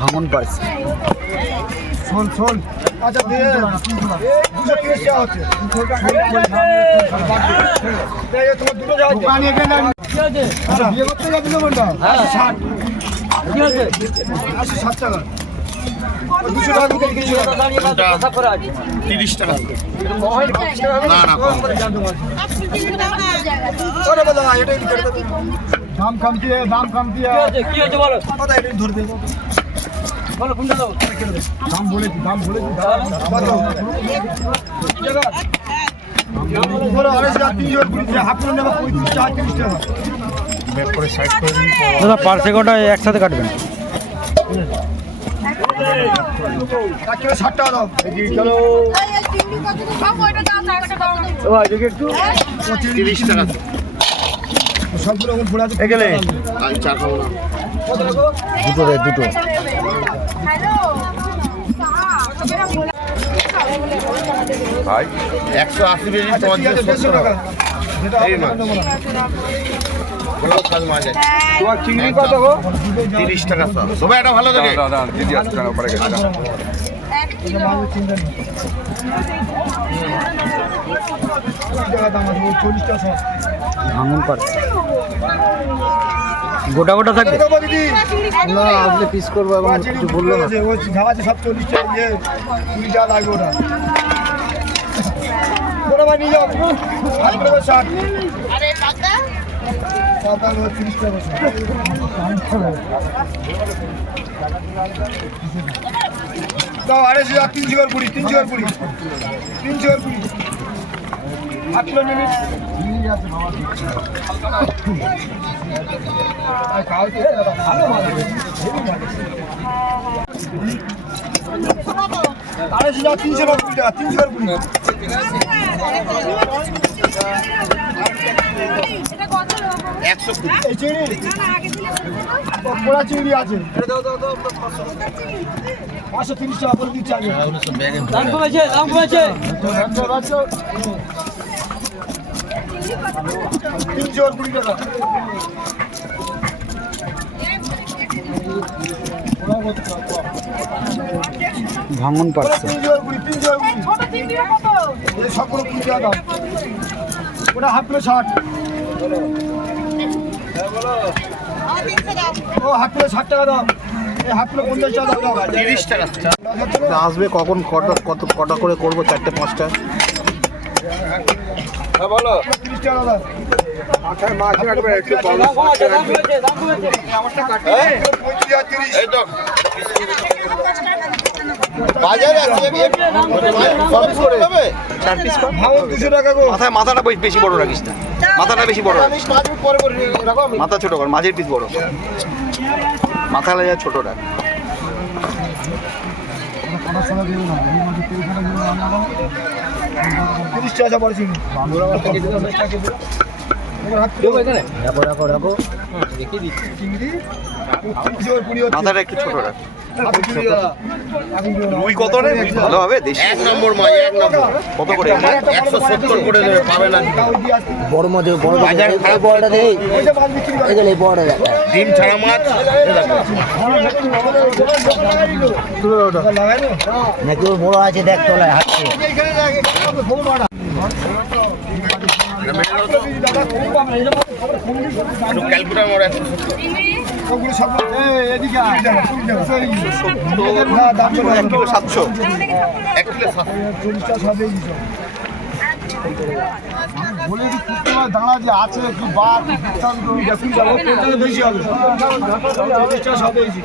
ভাঙন পার্স শোন শোন। আচ্ছা দিয়ে দুশো তিরিশ টাকা হচ্ছে। তোমার দুটো যাওয়া পানি এখানে আচ্ছা। বিয়ে করতে যাবি না কোনটা আশি ষাট। আশি ষাট টাকা। দাম বলেছি দাম বলেছি দাদা একসাথে কাটবেন। তিরিশ টাকা সবগুলো এগেলে। আমি চা খাব না দুটো রে দুটো ভাই একশো আশি কেজি টাকা তোমার চিংড়ি কত গো? তিরিশ টাকা সব। তবে এটা ভালো থাকে চল্লিশ টাকা ভাঙন গোটা গোটা থাকবে? দিদি। না আজকে পিস করব এবং কিছু বলল না। সব চল্লিশ টাকা কুড়ি টাকা লাগবে ওটা। নিয়ে যাও। ষাট পাতা হলো তিরিশ টাকা দাও, আড়াইশো টাকা তিনশো করে কুড়ি, তিনশো করে কুড়ি, তিনশো করে কুড়ি। আট কিলো মাল আড়াইশো টাকা তিনশো টাকা কুড়ি টাকা, তিনশো করে কুড়ি। একশো কুড়ি। পোড়া চিংড়ি আছে। পাঁচশো। তিরিশ টাকা করে দিচ্ছে আগে। দাম কমেছে দাম কমেছে। তিনশো আর কুড়ি টাকা। ভাঙন দাম ওটা হাফ কিলো ষাট। ও হাফ কিলো ষাট টাকা দাম। টাকা আসবে কখন? কটা কত কটা করে করব? চারটে পাঁচটা? এই তো। বাজারে আছে সব করে হবে চার পিস দুশো টাকা মাথায় মাথাটা বেশি বড় রাখিস না। মাথাটা বেশি বড় রাখিস। আমি পাঁচ মিনিট পরে করে রাখো মাথা ছোট কর মাঝের পিস বড়। মাথা লাগা ছোট রাখো। মাথাটা একটু ছোট রাখ। রুই কত রে? ভালো হবে দেশি। এক নম্বর মাছ এক নম্বর। কত করে একশো সত্তর করে দেবে পাবে না। বড় মাছ বড় বাজার খারাপ বড়টা দেই। এখানে বড়টা দেখ। ডিম ছাড়া মাছ নাকি বড় আছে দেখ তোলায় হাঁটছে একটু ক্যালকুলেটার মোড় একশো সত্তর এক কিলো সাতশো দাঁড়া যে আছে কি বৃত্তান্ত, যাব, বেশি হবে। বেশি।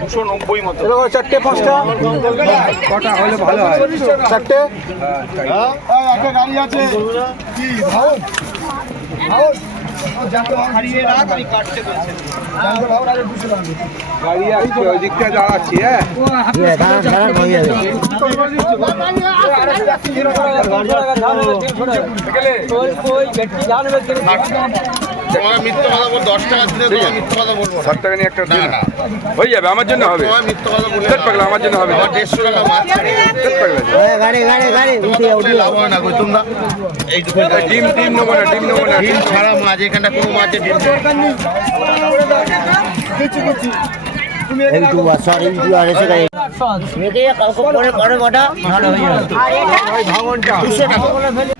দুশো নব্বই মতো চারটে পাঁচটা কটা হলে ভালো হয় চারটে হ্যাঁ একটা গাড়ি আছে কি ভাউন ও জানতো ভাউন হারিয়ে রাখ আমি কাটতে বলছি জানতো ভাউন আগে দুশো টাকা দাঁড়ান দাঁড়ান হয়ে যাবে তোমাকে মিথ্যে কথা বল দশ টাকা দিলে তোমাকে মিথ্যে কথা বলব না। ষাট টাকা নিয়ে একটা না দিন হয়ে যাবে আমার জন্য হবে। তোমাকে মিথ্যে কথা বলে ধ্যাৎ পাগলা, আমার জন্য হবে। আমার দেড়শো টাকা মাছ ধ্যাৎ পাগলা। গাড়ি গাড়ি গাড়ি উঠে তো উঠে লাভ হয় না গো তোমরা এইটুকু ডিম ডিম নেব না ডিম নেব না। ডিম ছাড়া মাছ এখানটা কোনো মাছের ডিম নেই। ইউটিউবার সরি ইউটিউবার এসে গাড়ি মেয়েকে কালকে পরে করে কটা ভালো হয়ে যাবে দুশো টাকা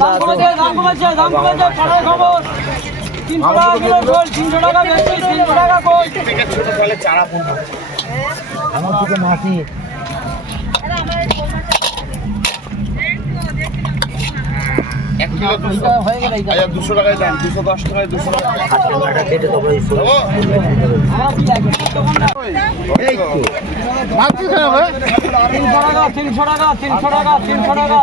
দাম কমেছে দাম কমেছে দাম কমেছে পাড়ায় খবর। তিনশো টাকা কিলো তিনশো টাকা বেশি তিনশো টাকা চারা আমার দুশো। হয়ে আচ্ছা দুশো টাকায় দাম দুশো দশ টাকায় দুশো টাকা। টাকা কেটে দেবো এই ফুল দেবো? আমার কি লাগে তখন না তিনশো টাকা তিনশো টাকা।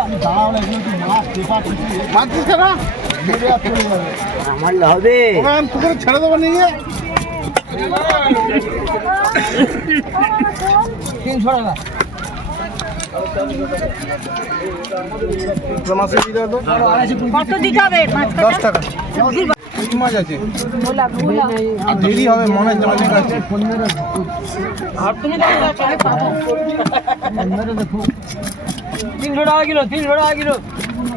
আমার হবে কত দিতে হবে দশ টাকা দেরি হবে মনে আর তিনশো টাকা কিলো, তিনশো টাকা কিলো।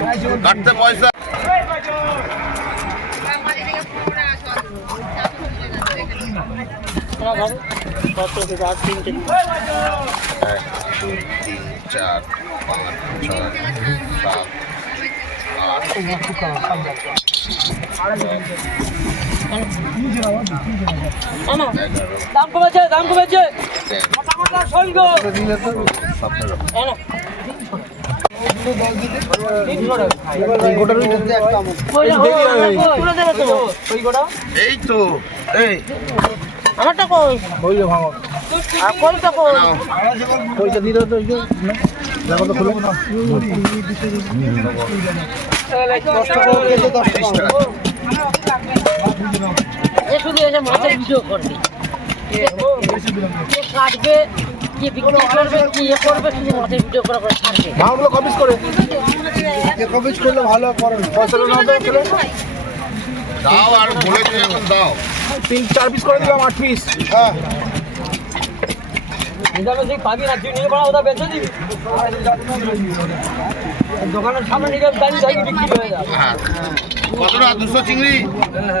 কাটতে পয়সা। এক দুই তিন চার পাঁচ ছয় সাত দাম কমেছে দাম কমেছে ওই এই তো এই আমারটা কই আর কইটা কই নাও। তিরিশ টাকা এ শুধু এসে মাছের ভিডিও করবে কাটবে কে বিক্রি করবে কি ইয়ে করবে শুধু মাছের ভিডিও করে করে ছাড়বে। ভাঙগুলো কপিস করে। কপিস করলে ভালো দাও আর এখন দাও। তিন চার পিস করে দিলাম আট পিস হ্যাঁ। দোকানের সামনে বিক্রি হয়ে যাবে। হ্যাঁ। কত দুশো চিংড়ি? এ নাও